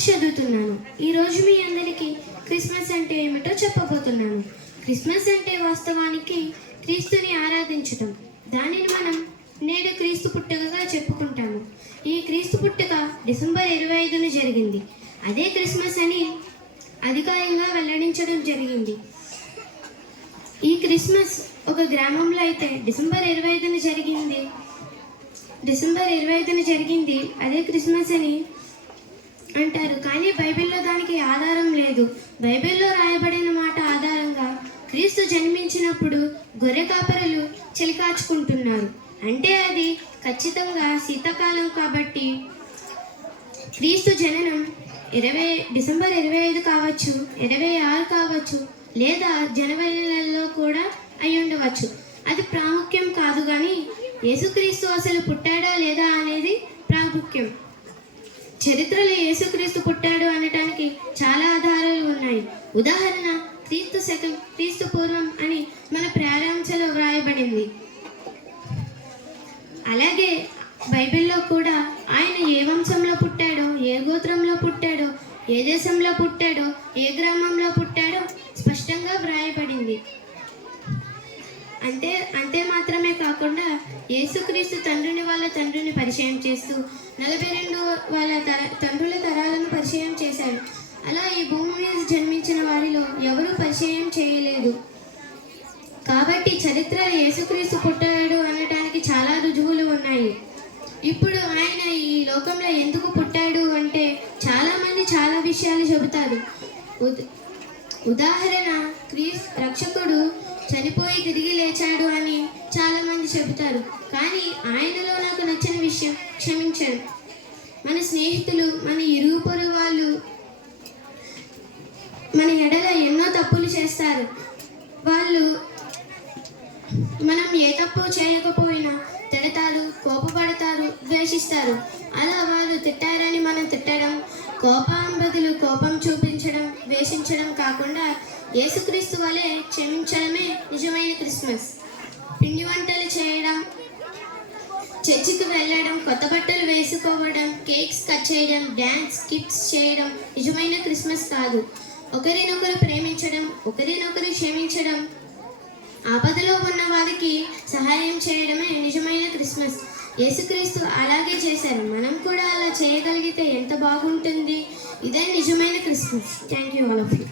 చదువుతున్నాను. ఈరోజు మీ అందరికీ క్రిస్మస్ అంటే ఏమిటో చెప్పబోతున్నాను. క్రిస్మస్ అంటే వాస్తవానికి క్రీస్తుని ఆరాధించటం. దానిని మనం నేడు క్రీస్తు పుట్టుకగా చెప్పుకుంటాము. ఈ క్రీస్తు పుట్టుక డిసెంబర్ 25న జరిగింది. అదే క్రిస్మస్ అని అధికారికంగా వెల్లడించడం జరిగింది. ఈ క్రిస్మస్ ఒక గ్రామంలో అయితే డిసెంబర్ 25న జరిగింది. అదే క్రిస్మస్ అని అంటారు. కానీ బైబిల్లో దానికి ఆధారం లేదు. బైబిల్లో రాయబడిన మాట ఆధారంగా క్రీస్తు జన్మించినప్పుడు గొర్రె కాపరులు చెలికాచుకుంటున్నారు. అంటే అది ఖచ్చితంగా శీతాకాలం కాబట్టి క్రీస్తు జననం డిసెంబర్ 25 కావచ్చు, 26 కావచ్చు, లేదా జనవరి నెలలో కూడా అయి ఉండవచ్చు. అది ప్రాముఖ్యం కాదు. కానీ యేసుక్రీస్తు అసలు పుట్టాడా లేదా అనేది ప్రాముఖ్యం. చరిత్రలో యేసుక్రీస్తు పుట్టాడు అనటానికి చాలా ఆధారాలు ఉన్నాయి. ఉదాహరణ, క్రీస్తు పూర్వం అని మన ప్రారంభంలో వ్రాయబడింది. అలాగే బైబిల్లో కూడా ఆయన ఏ వంశంలో పుట్టాడో, ఏ గోత్రంలో పుట్టాడో, ఏ దేశంలో పుట్టాడో, ఏ గ్రామంలో పుట్టాడో స్పష్టంగా వ్రాయబడింది. అంతే మాత్రమే కాకుండా యేసుక్రీస్తు వాళ్ళ తండ్రిని పరిచయం చేస్తూ 42 వాళ్ళ తండ్రుల తరాలను పరిచయం చేశాడు. అలా ఈ భూమి మీద జన్మించిన వారిలో ఎవరూ పరిచయం చేయలేదు. కాబట్టి చరిత్రలో యేసుక్రీస్తు పుట్టాడు అనటానికి చాలా రుజువులు ఉన్నాయి. ఇప్పుడు ఆయన ఈ లోకంలో ఎందుకు పుట్టాడు అంటే చాలామంది చాలా విషయాలు చెబుతారు. ఉదాహరణ, రక్షకుడు చనిపోయి తిరిగి లేచాడు అని చాలామంది చెబుతారు. కానీ ఆయనలో నాకు నచ్చిన విషయం క్షమించడం. మన స్నేహితులు, మన ఇరుగు పొరుగు వాళ్ళు మన ఎడల ఎన్నో తప్పులు చేస్తారు. వాళ్ళు మనం ఏ తప్పు చేయకపోయినా తిడతారు, కోపపడతారు, ద్వేషిస్తారు. అలా వాళ్ళు తిట్టారని మనం తిట్టడం, కోపం బదులు కోపం చూపించడం, ద్వేషించడం కాకుండా యేసుక్రీస్తు వలె క్షమించడమే నిజమైన క్రిస్మస్. పిండి వంటలు చేయడం, చర్చికి వెళ్ళడం, కొత్త బట్టలు వేసుకోవడం, కేక్స్ కట్ చేయడం, డ్యాన్స్ స్కిట్స్ చేయడం నిజమైన క్రిస్మస్ కాదు. ఒకరినొకరు ప్రేమించడం, ఒకరినొకరు క్షమించడం, ఆపదలో ఉన్న వారికి సహాయం చేయడమే నిజమైన క్రిస్మస్. యేసుక్రీస్తు అలాగే చేశారు. మనం కూడా అలా చేయగలిగితే ఎంత బాగుంటుంది. ఇదే నిజమైన Christmas. Thank you all of you.